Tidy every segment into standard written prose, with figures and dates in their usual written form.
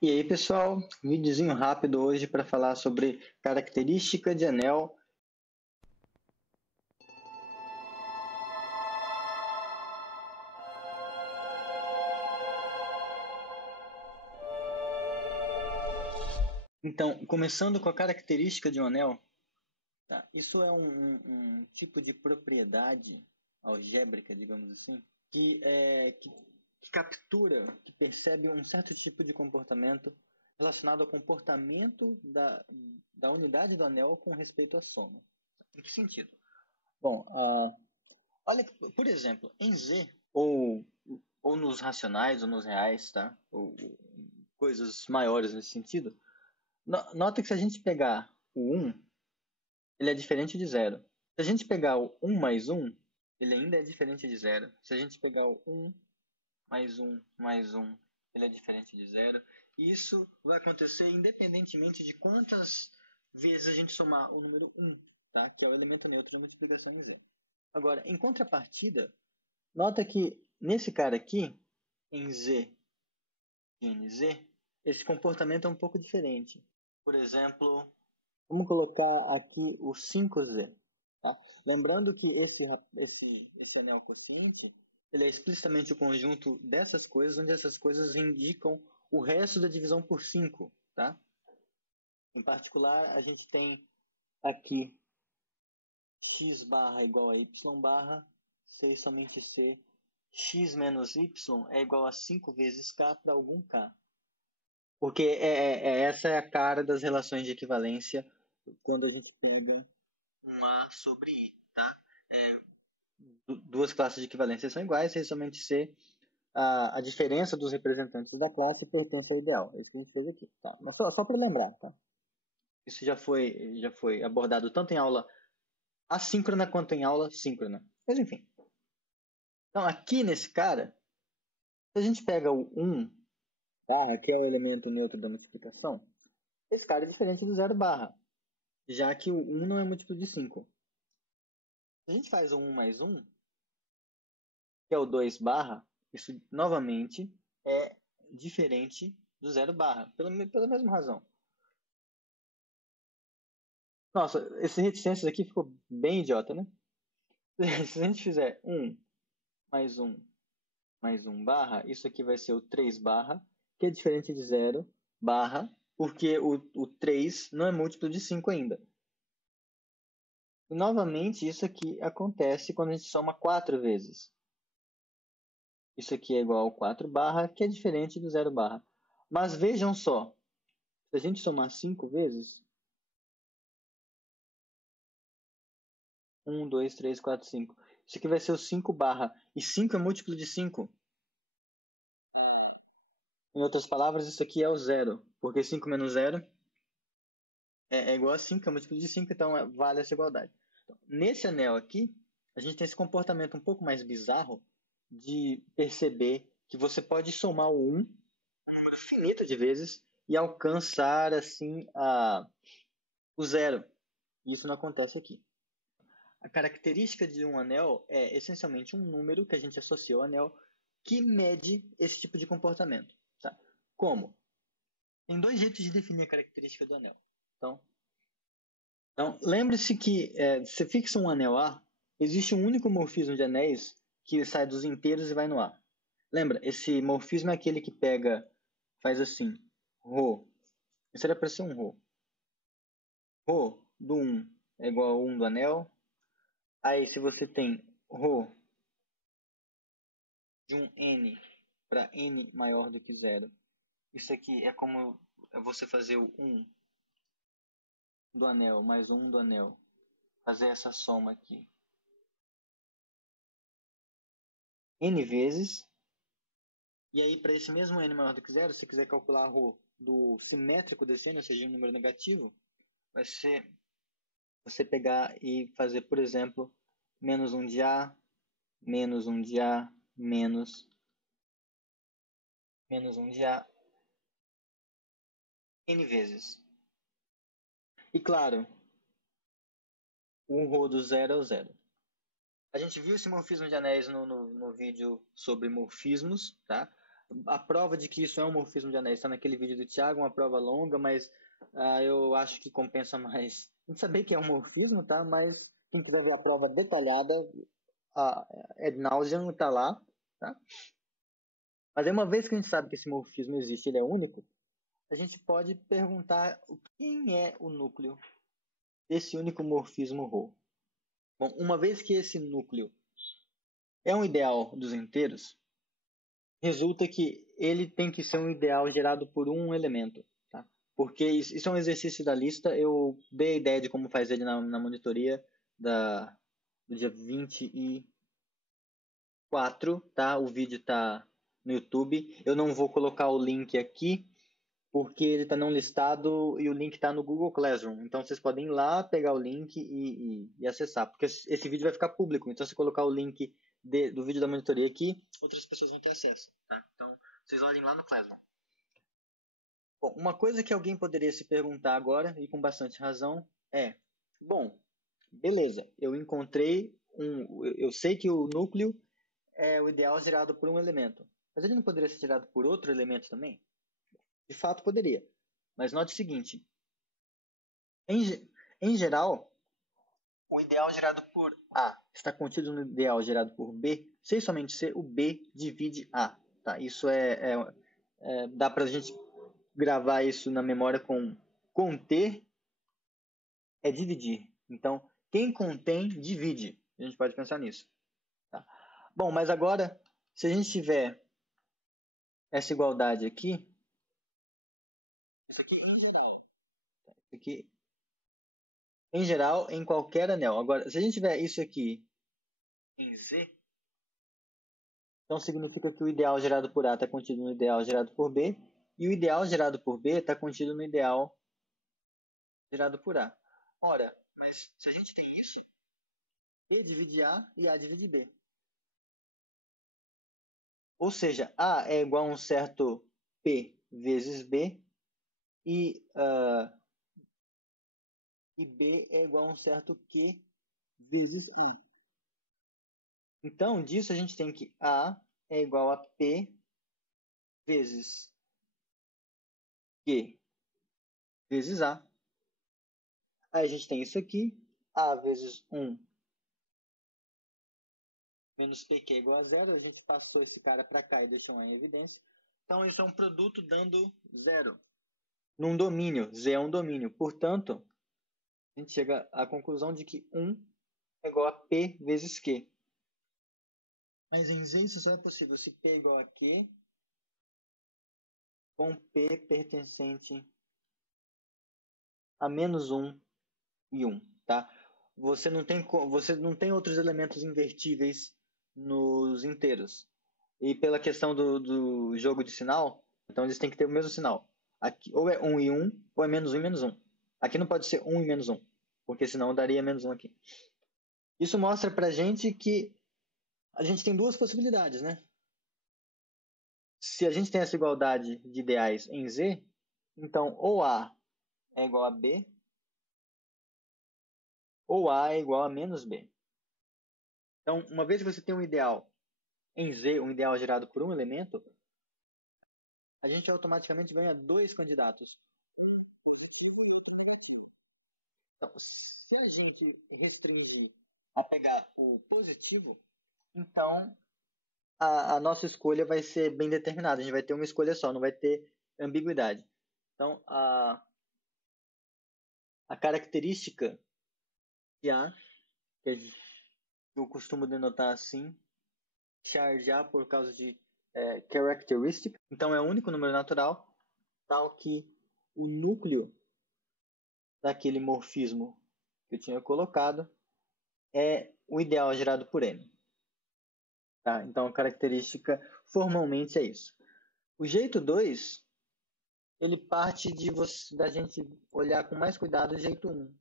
E aí, pessoal, videozinho rápido hoje para falar sobre característica de anel. Então, começando com a característica de um anel, tá? Isso é um tipo de propriedade algébrica, digamos assim, que captura, que percebe um certo tipo de comportamento relacionado ao comportamento da unidade do anel com respeito à soma. Em que sentido? Bom, olha, por exemplo, em Z, ou nos racionais, ou nos reais, tá? Ou coisas maiores nesse sentido, nota que se a gente pegar o 1, ele é diferente de zero. Se a gente pegar o 1 mais 1, ele ainda é diferente de zero. Se a gente pegar o 1 mais 1 mais 1, ele é diferente de zero. E isso vai acontecer independentemente de quantas vezes a gente somar o número 1, tá? Que é o elemento neutro da multiplicação em Z. Agora, em contrapartida, nota que nesse cara aqui, em Z e em Z, esse comportamento é um pouco diferente. Por exemplo, vamos colocar aqui o 5Z. Tá? Lembrando que esse anel quociente ele é explicitamente o conjunto dessas coisas, onde essas coisas indicam o resto da divisão por 5. Tá? Em particular, a gente tem aqui x barra igual a y barra, C somente C, x menos y é igual a 5 vezes k para algum k. Porque essa é a cara das relações de equivalência quando a gente pega um A sobre I, tá? Duas classes de equivalência são iguais, C somente C, a diferença dos representantes da classe pertence ao ideal. É isso que a gente fez aqui, tá? Mas só para lembrar, tá? Isso já foi abordado tanto em aula assíncrona quanto em aula síncrona. Mas enfim. Então, aqui nesse cara, se a gente pega o 1, barra, que é o elemento neutro da multiplicação, esse cara é diferente do 0 barra, já que o 1 não é múltiplo de 5. Se a gente faz o 1 mais 1, que é o 2 barra, isso novamente é diferente do 0 barra, pela mesma razão. Nossa, esse reticências aqui ficou bem idiota, né? Se a gente fizer 1 mais 1 mais 1 barra, isso aqui vai ser o 3 barra, que é diferente de 0 barra, porque o 3 não é múltiplo de 5 ainda. E, novamente, isso aqui acontece quando a gente soma 4 vezes. Isso aqui é igual ao 4 barra, que é diferente do 0 barra. Mas vejam só, se a gente somar 5 vezes, 1, 2, 3, 4, 5. Isso aqui vai ser o 5 barra. E 5 é múltiplo de 5. Em outras palavras, isso aqui é o zero. Porque 5 menos 0 é igual a 5, é múltiplo de 5, então vale essa igualdade. Então, nesse anel aqui, a gente tem esse comportamento um pouco mais bizarro de perceber que você pode somar o 1 um número finito de vezes e alcançar assim o zero. Isso não acontece aqui. A característica de um anel é essencialmente um número que a gente associa ao anel que mede esse tipo de comportamento. Tá? Como? Tem dois jeitos de definir a característica do anel. Então lembre-se que se fixa um anel A, existe um único morfismo de anéis que sai dos inteiros e vai no A. Lembra, esse morfismo é aquele que faz assim, ρ. Isso era para ser um ρ. ρ do 1 é igual a 1 do anel. Aí se você tem ρ de um n para n maior do que zero, isso aqui é como você fazer o 1 do anel mais 1 do anel. Fazer essa soma aqui n vezes. E aí, para esse mesmo n maior do que zero, se você quiser calcular a ρ do simétrico desse n, ou seja, um número negativo, vai ser você pegar e fazer, por exemplo, menos 1 de A, menos 1 de A, menos 1 de A, n vezes. E claro, o ρ do zero é o zero. A gente viu esse morfismo de anéis no vídeo sobre morfismos, tá? A prova de que isso é um morfismo de anéis está naquele vídeo do Thiago, uma prova longa, mas eu acho que compensa mais a gente saber que é um morfismo, tá? Mas quem quiser ver a prova detalhada, a ad nauseam está lá, tá? Mas aí, uma vez que a gente sabe que esse morfismo existe, ele é único, a gente pode perguntar quem é o núcleo desse único morfismo Rho. Bom, uma vez que esse núcleo é um ideal dos inteiros, resulta que ele tem que ser um ideal gerado por um elemento, tá? Porque isso é um exercício da lista, eu dei a ideia de como faz ele na monitoria do dia 24, tá? O vídeo tá no YouTube. Eu não vou colocar o link aqui, porque ele está não listado e o link está no Google Classroom. Então vocês podem ir lá, pegar o link e acessar, porque esse vídeo vai ficar público. Então se colocar o link do vídeo da monitoria aqui, outras pessoas vão ter acesso. Tá? Então vocês olhem lá no Classroom. Bom, uma coisa que alguém poderia se perguntar agora, e com bastante razão, é: bom, beleza, eu sei que o núcleo é o ideal gerado por um elemento, mas ele não poderia ser gerado por outro elemento também? De fato, poderia. Mas note o seguinte: em geral, o ideal gerado por A está contido no ideal gerado por B, sem somente ser o B divide A. Tá? Isso dá para a gente gravar isso na memória com conter é dividir. Então, quem contém, divide. A gente pode pensar nisso. Tá? Bom, mas agora, se a gente tiver essa igualdade aqui, isso aqui em geral, isso aqui em geral, em qualquer anel. Agora, se a gente tiver isso aqui em Z, então significa que o ideal gerado por A está contido no ideal gerado por B, e o ideal gerado por B está contido no ideal gerado por A. Ora, mas se a gente tem isso, B divide A e A divide B. Ou seja, A é igual a um certo P vezes B e B é igual a um certo Q vezes A. Então, disso a gente tem que A é igual a P vezes Q vezes A. Aí a gente tem isso aqui, A vezes 1 menos P que é igual a zero. A gente passou esse cara para cá e deixou em evidência. Então, isso é um produto dando zero. Num domínio, Z é um domínio. Portanto, a gente chega à conclusão de que 1 é igual a P vezes Q. Mas em Z isso só é possível se P é igual a Q com P pertencente a menos 1 e 1. Tá? Você não tem outros elementos invertíveis nos inteiros. E pela questão do jogo de sinal, então eles têm que ter o mesmo sinal. Aqui, ou é 1 e 1, ou é menos 1 e menos 1. Aqui não pode ser 1 e menos 1, porque senão daria menos 1 aqui. Isso mostra pra gente que a gente tem duas possibilidades, né? Se a gente tem essa igualdade de ideais em Z, então ou A é igual a B, ou A é igual a menos B. Então, uma vez que você tem um ideal em Z, um ideal gerado por um elemento, a gente automaticamente ganha dois candidatos. Então, se a gente restringir a pegar o positivo, então a nossa escolha vai ser bem determinada. A gente vai ter uma escolha só, não vai ter ambiguidade. Então, a característica de A, que eu costumo denotar assim, chargear por causa de characteristic, então é o único número natural, tal que o núcleo daquele morfismo que eu tinha colocado é o ideal gerado por N. Tá? Então, a característica formalmente é isso. O jeito 2, ele parte da gente olhar com mais cuidado o jeito 1.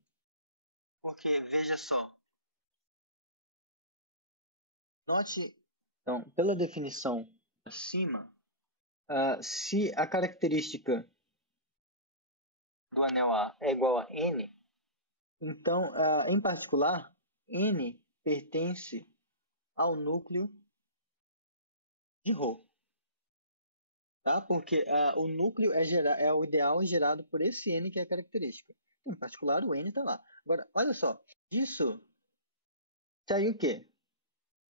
Porque, veja só, note, então, pela definição acima, se a característica do anel A é igual a N, então, em particular, N pertence ao núcleo de Rho. tá? Porque o núcleo é o ideal gerado por esse n que é a característica. Em particular, o n está lá. Agora, olha só, disso segue o quê?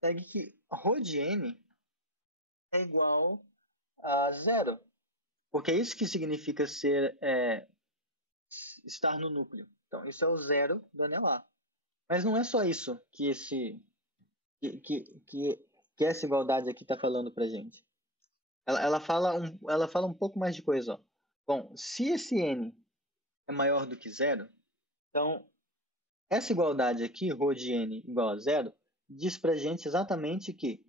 Segue que ρ de n é igual a zero, porque é isso que significa estar no núcleo. Então, isso é o zero do anel A. Mas não é só isso que essa igualdade aqui está falando para gente. Ela fala um pouco mais de coisa. Ó. Bom, se esse n é maior do que zero, então essa igualdade aqui, ρ de n igual a zero, diz para gente exatamente que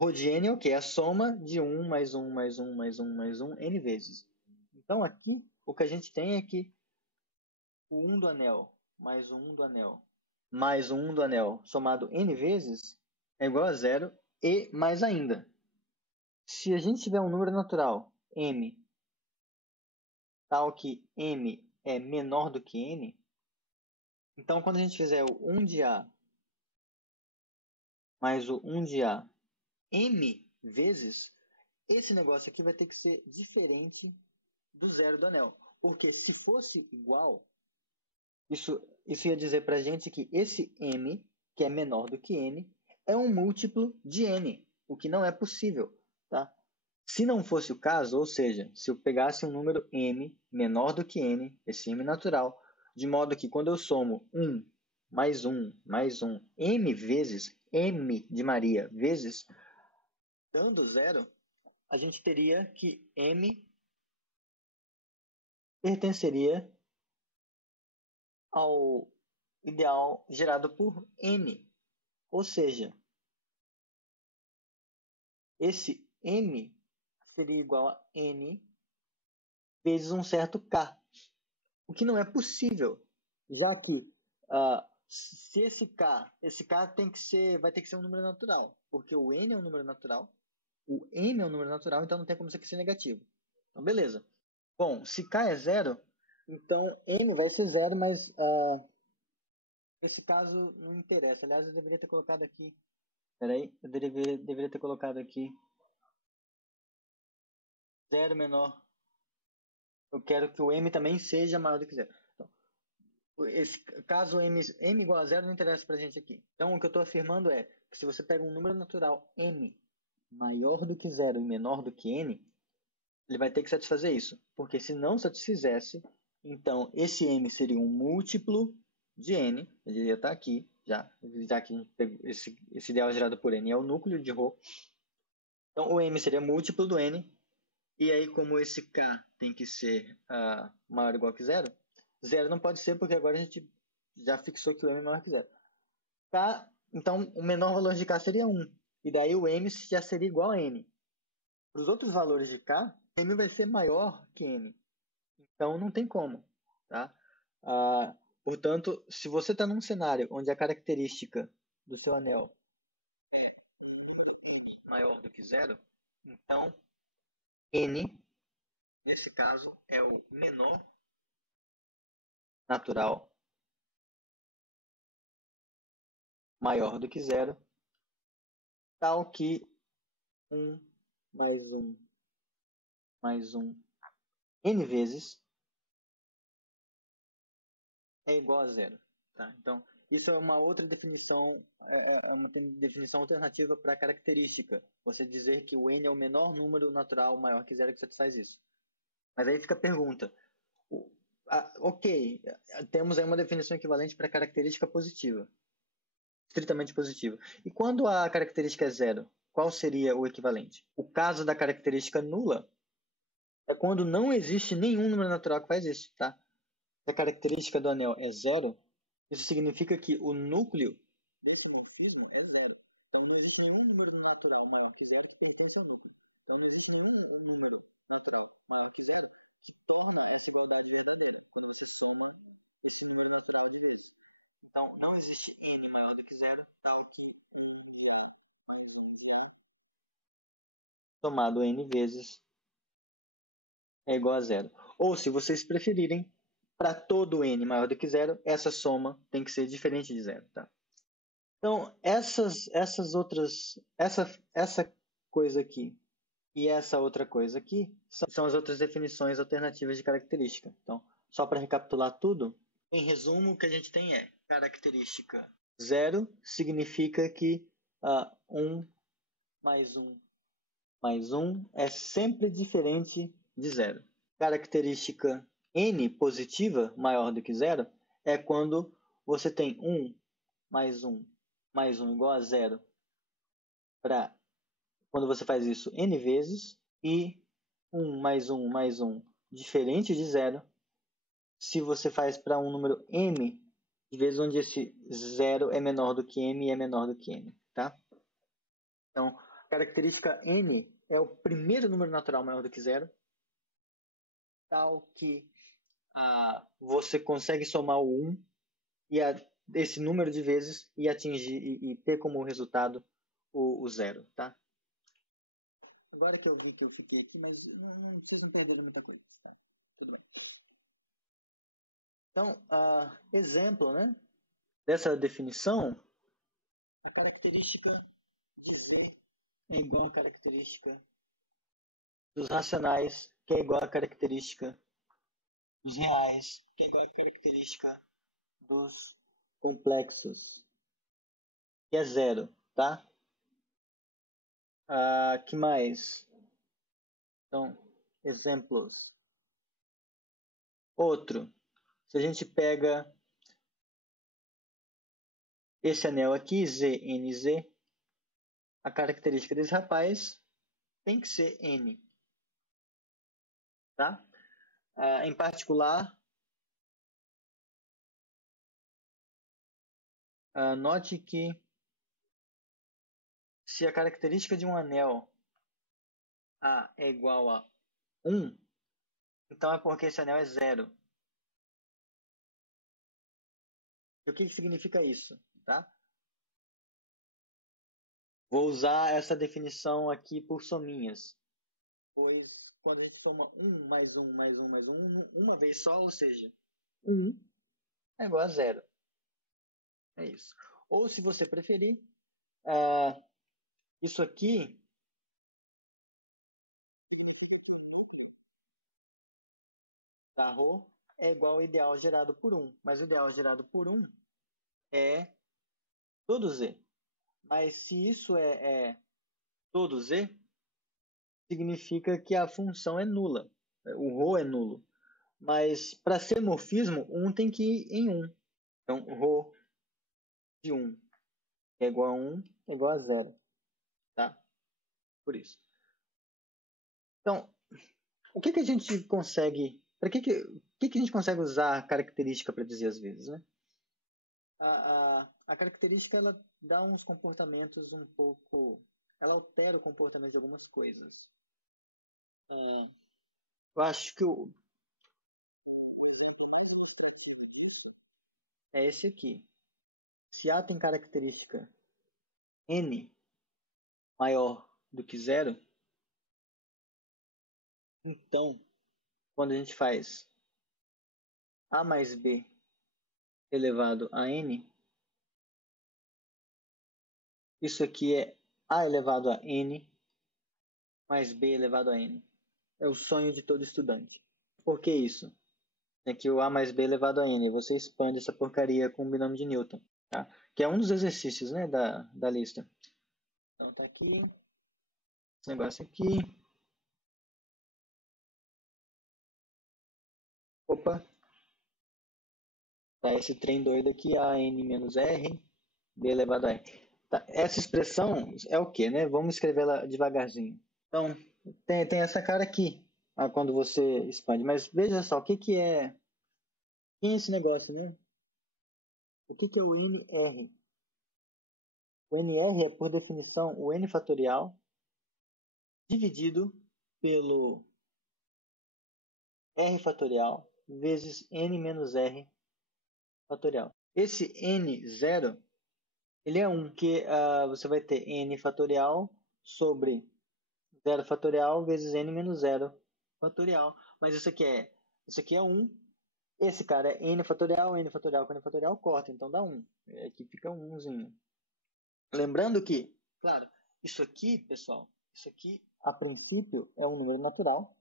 ρ de n é o quê? É a soma de 1 mais 1 mais 1 mais 1 mais 1 n vezes. Então aqui o que a gente tem é que o 1 do anel mais o 1 do anel mais o 1 do anel somado n vezes é igual a zero e mais ainda. Se a gente tiver um número natural m tal que m é menor do que n, então quando a gente fizer o 1 de A mais o 1 de A m vezes, esse negócio aqui vai ter que ser diferente do zero do anel. Porque se fosse igual, isso ia dizer para a gente que esse m, que é menor do que n, é um múltiplo de n, o que não é possível. Tá? Se não fosse o caso, ou seja, se eu pegasse um número m menor do que n, esse m natural, de modo que quando eu somo 1 mais 1, m vezes, m de Maria vezes, dando zero, a gente teria que m pertenceria ao ideal gerado por n. Ou seja, esse m seria igual a n vezes um certo k, o que não é possível, já que se esse k vai ter que ser um número natural, porque o n é um número natural, o m é um número natural, então não tem como isso aqui ser negativo. Então, beleza. Bom, se k é zero, então m vai ser zero, mas esse caso não interessa. Aliás, eu deveria ter colocado aqui. Peraí, eu deveria ter colocado aqui zero menor. Eu quero que o m também seja maior do que zero. Então, esse caso m igual a zero não interessa para a gente aqui. Então, o que eu estou afirmando é que se você pega um número natural m maior do que zero e menor do que n, ele vai ter que satisfazer isso. Porque se não satisfizesse, então esse m seria um múltiplo de n, ele ia estar aqui, já que esse ideal gerado por n é o núcleo de ρ. Então o m seria múltiplo do n, e aí como esse k tem que ser maior ou igual que zero, zero não pode ser porque agora a gente já fixou que o m é maior que zero. K, então o menor valor de k seria 1, e daí o m já seria igual a n. Para os outros valores de k, m vai ser maior que n. Então não tem como. Tá? Portanto, se você está num cenário onde a característica do seu anel é maior do que zero, então n, nesse caso, é o menor natural maior do que zero, tal que 1 mais 1 mais 1 n vezes é igual a zero. Tá? Então, isso é uma outra definição, uma definição alternativa para a característica. Você dizer que o n é o menor número natural maior que zero que satisfaz isso. Mas aí fica a pergunta. Ok, temos aí uma definição equivalente para característica positiva, estritamente positiva. E quando a característica é zero, qual seria o equivalente? O caso da característica nula é quando não existe nenhum número natural que faz isso, tá? Se a característica do anel é zero, isso significa que o núcleo desse morfismo é zero. Então não existe nenhum número natural maior que zero que pertence ao núcleo. Então não existe nenhum número natural maior que zero que torna essa igualdade verdadeira, quando você soma esse número natural de vezes. Então não existe n maior do que zero, somado n vezes é igual a zero. Ou, se vocês preferirem, para todo n maior do que zero, essa soma tem que ser diferente de zero. Tá? Então, essa coisa aqui E essa outra coisa aqui são as outras definições alternativas de característica. Então, só para recapitular tudo, em resumo, o que a gente tem é característica zero significa que 1 mais 1 mais 1 é sempre diferente de zero. Característica n positiva, maior do que zero, é quando você tem 1 mais 1 mais 1 igual a zero para quando você faz isso n vezes, e 1 mais 1 diferente de zero se você faz para um número m de vezes onde esse zero é menor do que m e é menor do que n. Tá? Então, característica n é o primeiro número natural maior do que zero, tal que você consegue somar o 1 e esse número de vezes e atingir e ter como resultado o zero. Tá? Agora que eu vi que eu fiquei aqui, mas vocês não perderam muita coisa. Tá? Tudo bem. Então, exemplo, né, dessa definição, a característica de Z é igual à característica dos racionais, que é igual à característica dos reais, que é igual à característica dos complexos, que é zero, tá? Que mais? Então, exemplos. Outro, se a gente pega esse anel aqui, ZNZ, a característica desse rapaz tem que ser N, tá? Em particular, note que se a característica de um anel A é igual a 1, então é porque esse anel é zero. E o que significa isso? Tá? Vou usar essa definição aqui por sominhas, pois quando a gente soma 1 mais 1 mais 1 mais 1, uma vez só, ou seja, 1 é igual a zero. É isso. Ou se você preferir, isso aqui da ρ é igual ao ideal gerado por 1, mas o ideal gerado por 1 é todo z. Mas se isso é todo z, significa que a função é nula. O ρ é nulo. Mas para ser morfismo, 1 tem que ir em 1. Então, ρ de 1 é igual a 1 é igual a 0. Tá? Por isso. Então, o que a gente consegue... que a gente consegue usar a característica para dizer às vezes, né? A característica, ela dá uns comportamentos um pouco... Ela altera o comportamento de algumas coisas. Eu acho que é esse aqui. Se A tem característica N maior do que zero, então, quando a gente faz A mais B elevado a N, isso aqui é A elevado a N mais B elevado a N. É o sonho de todo estudante. Por que isso? É que o A mais B elevado a N, você expande essa porcaria com o binômio de Newton, tá? Que é um dos exercícios, né, da lista. Então tá aqui, esse negócio aqui. Opa, tá esse trem doido aqui, AN menos R, B elevado a R. Tá, essa expressão é o quê, né? Vamos escrevê-la devagarzinho. Então, tem essa cara aqui, quando você expande. Mas veja só, o que é... Quem é esse negócio, né? O que é o NR? O NR é, por definição, o N fatorial dividido pelo R fatorial vezes N menos R fatorial. Esse N0, ele é 1, que você vai ter N fatorial sobre 0 fatorial vezes N menos 0 fatorial. Mas isso aqui é 1. Esse cara é N fatorial com N fatorial corta, então dá 1. Aqui fica 1zinho. Lembrando que, claro, isso aqui, pessoal, isso aqui a princípio, é um número natural,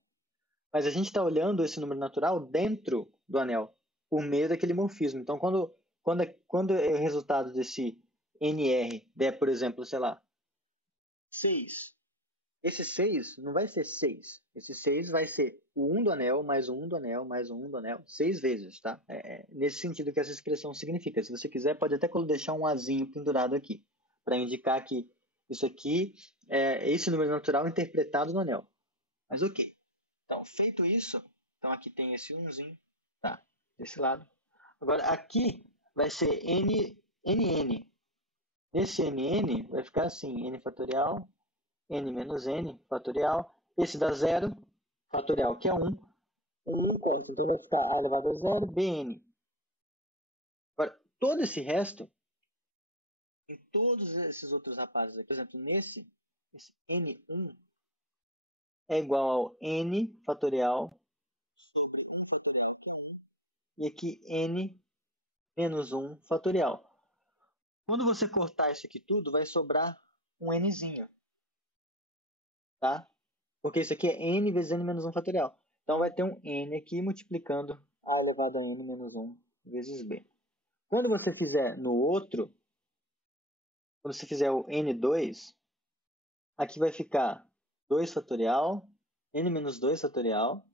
mas a gente está olhando esse número natural dentro do anel, por meio daquele morfismo. Então, quando é o resultado desse NR der, por exemplo, sei lá, 6, esse 6 não vai ser 6. Esse 6 vai ser o 1 do anel, mais o 1 do anel, mais o 1 do anel, 6 vezes, tá? É nesse sentido que essa expressão significa. Se você quiser, pode até deixar um azinho pendurado aqui, para indicar que isso aqui é esse número natural interpretado no anel. Mas ok. Então, feito isso, então aqui tem esse 1zinho, tá? Desse lado. Agora, aqui vai ser NN. Nesse NN vai ficar assim, N fatorial, N menos N fatorial. Esse dá 0, fatorial, que é 1. 1 consta, então vai ficar A elevado a 0, BN. Agora, todo esse resto, em todos esses outros rapazes aqui, por exemplo, esse N1 é igual ao N fatorial sobre 1 fatorial, que é 1. E aqui N menos 1 fatorial. Quando você cortar isso aqui tudo, vai sobrar um Nzinho. Tá? Porque isso aqui é N vezes N menos 1 fatorial. Então vai ter um N aqui multiplicando A elevado a N menos 1 vezes B. Quando você fizer no outro, quando você fizer o N2, aqui vai ficar 2 fatorial, N menos 2 fatorial,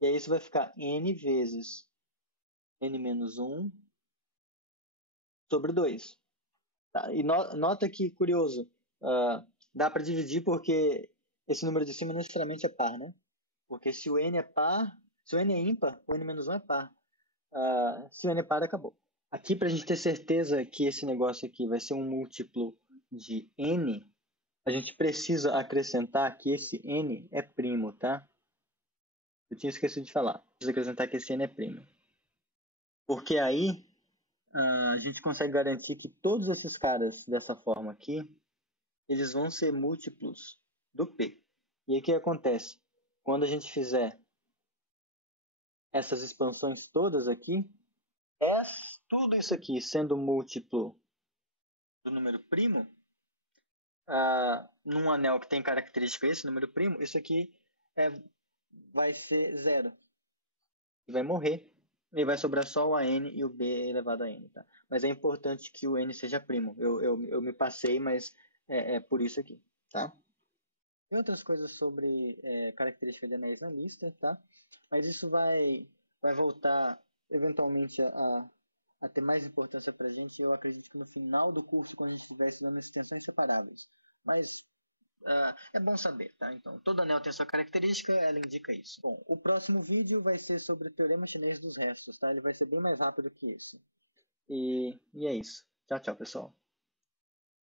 e aí isso vai ficar N vezes N menos 1 sobre 2. Tá? E nota que, curioso, dá para dividir porque esse número de cima necessariamente é par, né? Porque se o n é par, se o n é ímpar, o n menos 1 é par. Se o n é par, acabou. Aqui, para a gente ter certeza que esse negócio aqui vai ser um múltiplo de n, a gente precisa acrescentar que esse n é primo, tá? Eu tinha esquecido de falar. Precisa acrescentar que esse n é primo. Porque aí a gente consegue garantir que todos esses caras dessa forma aqui, eles vão ser múltiplos do P. E aí o que acontece? Quando a gente fizer essas expansões todas aqui, tudo isso aqui sendo múltiplo do número primo, num anel que tem característica esse número primo, isso aqui vai ser zero. E vai morrer. E vai sobrar só o AN e o B elevado a N. Tá? Mas é importante que o N seja primo. Eu me passei, mas é por isso aqui. Tá? Tem outras coisas sobre característica de anéis na lista, tá? Mas isso vai voltar eventualmente a ter mais importância para a gente. Eu acredito que no final do curso, quando a gente estiver estudando extensões separáveis. Mas é bom saber, tá? Então, todo anel tem sua característica, ela indica isso. Bom, o próximo vídeo vai ser sobre o teorema chinês dos restos, tá? Ele vai ser bem mais rápido que esse. E é isso. Tchau, tchau, pessoal.